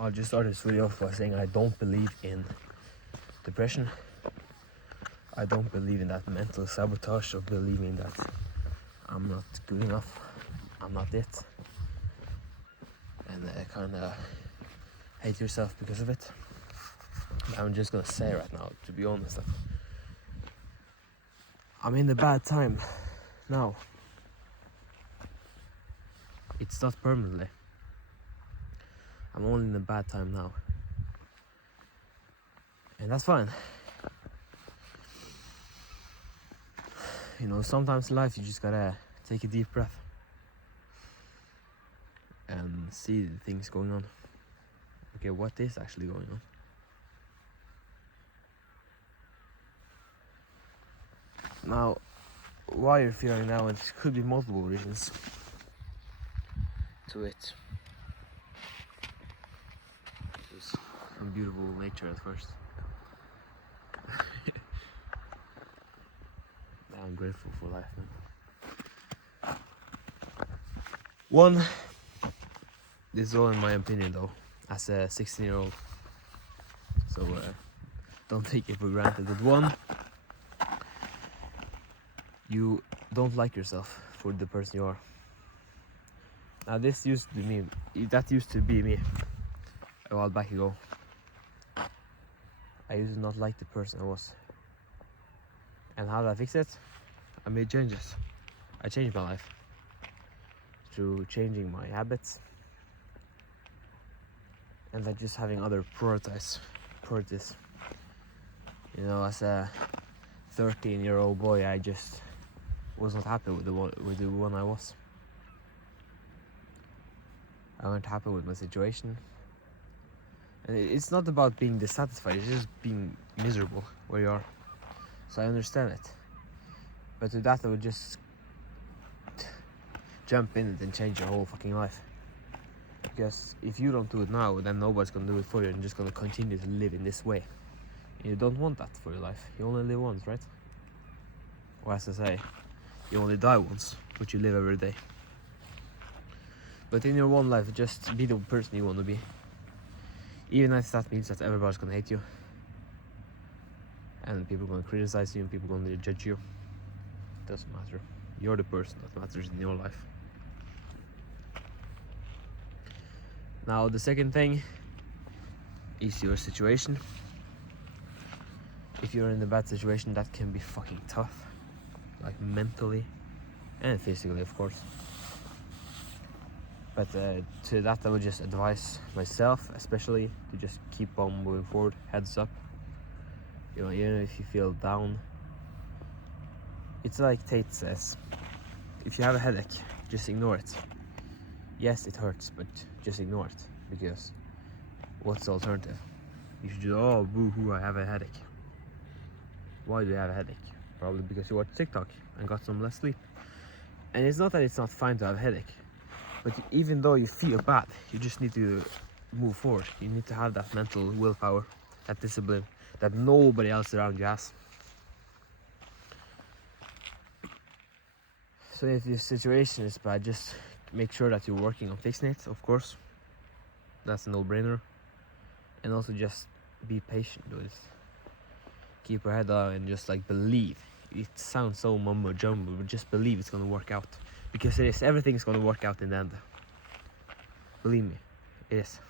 I'll just start this video off by saying I don't believe in depression. I don't believe in that mental sabotage of believing that I'm not good enough, I'm not it, and kind of hate yourself because of it. But I'm just gonna say right now, to be honest, that I'm in a bad time now. It's not permanently. I'm only in a bad time now. And that's fine. You know, sometimes in life you just gotta take a deep breath and see the things going on. Okay, what is actually going on? Now, why you're feeling now, it could be multiple reasons to it. Just some beautiful nature at first. I'm grateful for life, man. One, this is all in my opinion though, as a 16-year-old. So don't take it for granted. But one, you don't like yourself for the person you are. Now this used to be me. That used to be me a while back ago. I used to not like the person I was. And how did I fix it? I made changes. I changed my life through changing my habits and then just having other priorities. You know, as a 13-year-old boy, I just was not happy with the one I was. I wasn't happy with my situation. And it's not about being dissatisfied, it's just being miserable where you are. So I understand it. But to that I would just jump in it and change your whole fucking life. Because if you don't do it now, then nobody's gonna do it for you and you're just gonna continue to live in this way. You don't want that for your life. You only live once, right? Or as I say, you only die once, but you live every day. But in your one life, just be the person you want to be. Even if that means that everybody's gonna hate you. And people are gonna criticize you and people are gonna judge you. It doesn't matter. You're the person that matters in your life. Now the second thing is your situation. If you're in a bad situation, that can be fucking tough. Like mentally and physically, of course. But to that I would just advise myself, especially, to just keep on moving forward, heads up. You know, even if you feel down, it's like Tate says, if you have a headache, just ignore it. Yes, it hurts, but just ignore it, because what's the alternative? You should just, oh boo-hoo, I have a headache. Why do you have a headache? Probably because you watched TikTok and got some less sleep. And it's not that it's not fine to have a headache, but even though you feel bad, you just need to move forward. You need to have that mental willpower, that discipline that nobody else around you has. So if your situation is bad, just make sure that you're working on fixing it, of course. That's a no-brainer. And also just be patient with it. Keep your head up and just like believe. It sounds so mumbo jumbo, but just believe it's gonna work out. Because it is. Everything's gonna work out in the end. Believe me, it is.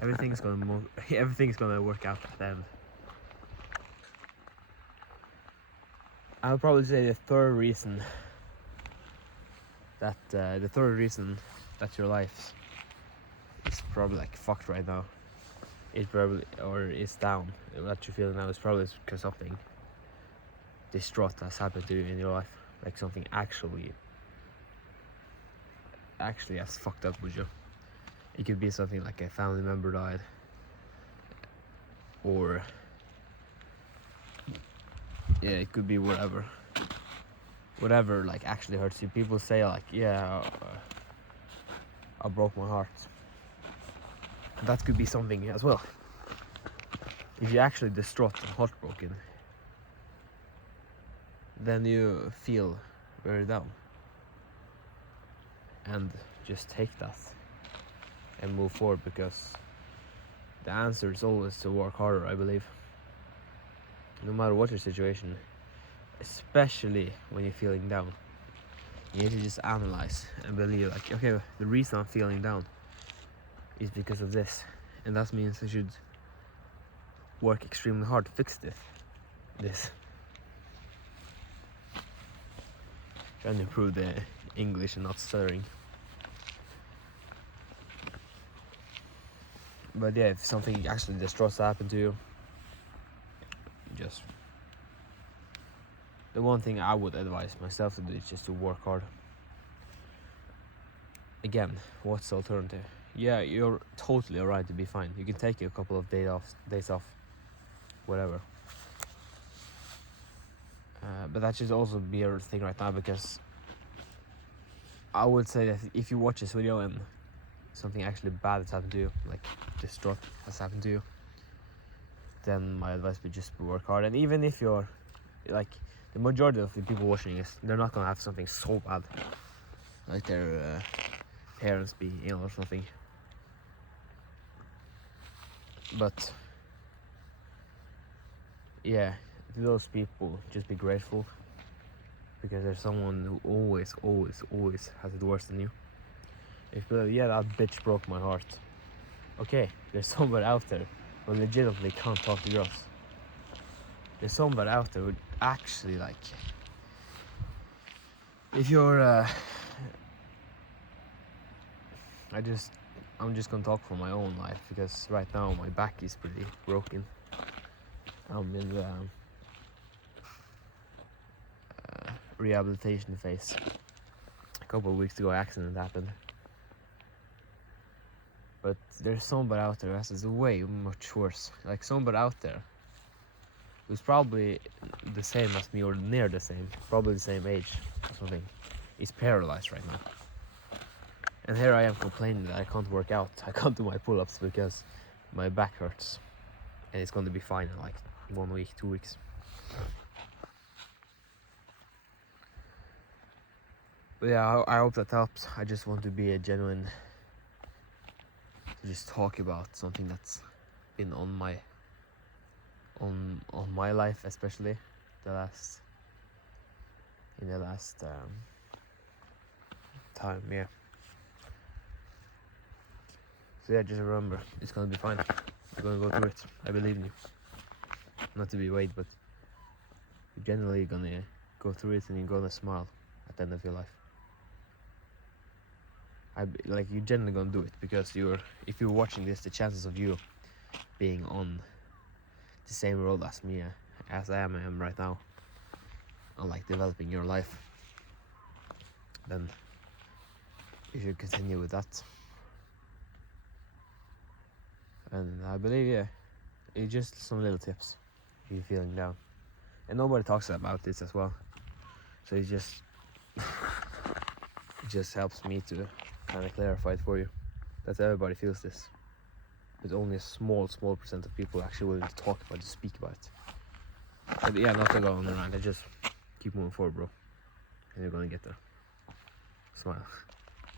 Everything's gonna work out at the end. I would probably say the third reason that your life is probably like fucked right now, it probably, or is down, what you're feeling now, is probably because something distraught has happened to you in your life. Like something actually has fucked up with you. It could be something like a family member died, or yeah, it could be whatever like actually hurts you. People say like, yeah, I broke my heart. That could be something as well. If you're actually distraught and heartbroken, then you feel very down. And just take that and move forward, because the answer is always to work harder, I believe. No matter what your situation, especially when you're feeling down, you need to just analyze and believe, like, okay, the reason I'm feeling down is because of this, and that means I should work extremely hard to fix this. Trying to improve the English and not stuttering. But yeah, if something actually distraught happened to you, just the one thing I would advise myself to do is just to work hard. Again, what's the alternative? Yeah, you're totally alright to be fine. You can take a couple of days off, whatever. But that should also be your thing right now, because I would say that if you watch this video and something actually bad has happened to you, like distraught has happened to you, then my advice would just be work hard. And even if you're, like, the majority of the people watching this, they're not gonna have something so bad, like their parents being ill or something. But yeah, to those people, just be grateful, because there's someone who always has it worse than you. If you're like, yeah, that bitch broke my heart. Okay, there's somebody out there who legitimately can't talk to girls. There's somebody out there who actually, like, if you're I'm just gonna talk for my own life, because right now my back is pretty broken. I'm in the rehabilitation phase. A couple of weeks ago, an accident happened. But there's somebody out there that's way much worse. Like, somebody out there who's probably the same as me, or near the same, probably the same age or something, is paralyzed right now. And here I am complaining that I can't work out. I can't do my pull-ups because my back hurts. And it's going to be fine in like 1 week, 2 weeks. But yeah, I hope that helps. I just want to be a genuine, to just talk about something that's been on my life, especially in the last time, yeah. So yeah, just remember, it's gonna be fine. You're gonna go through it. I believe in you. Not to be weighed, but you're generally gonna go through it, and you're gonna smile at the end of your life. You're generally gonna do it, because if you're watching this, the chances of you being on the same road as me, as I am right now, on like developing your life, then you should continue with that. And I believe, yeah, it's just some little tips if you're feeling down. And nobody talks about this as well. So it just helps me to kind of clarify it for you, that everybody feels this. But only a small percent of people are actually willing to talk about it, to speak about it. But yeah, not to go on and around. I just keep moving forward, bro. And you're gonna get there. Smile.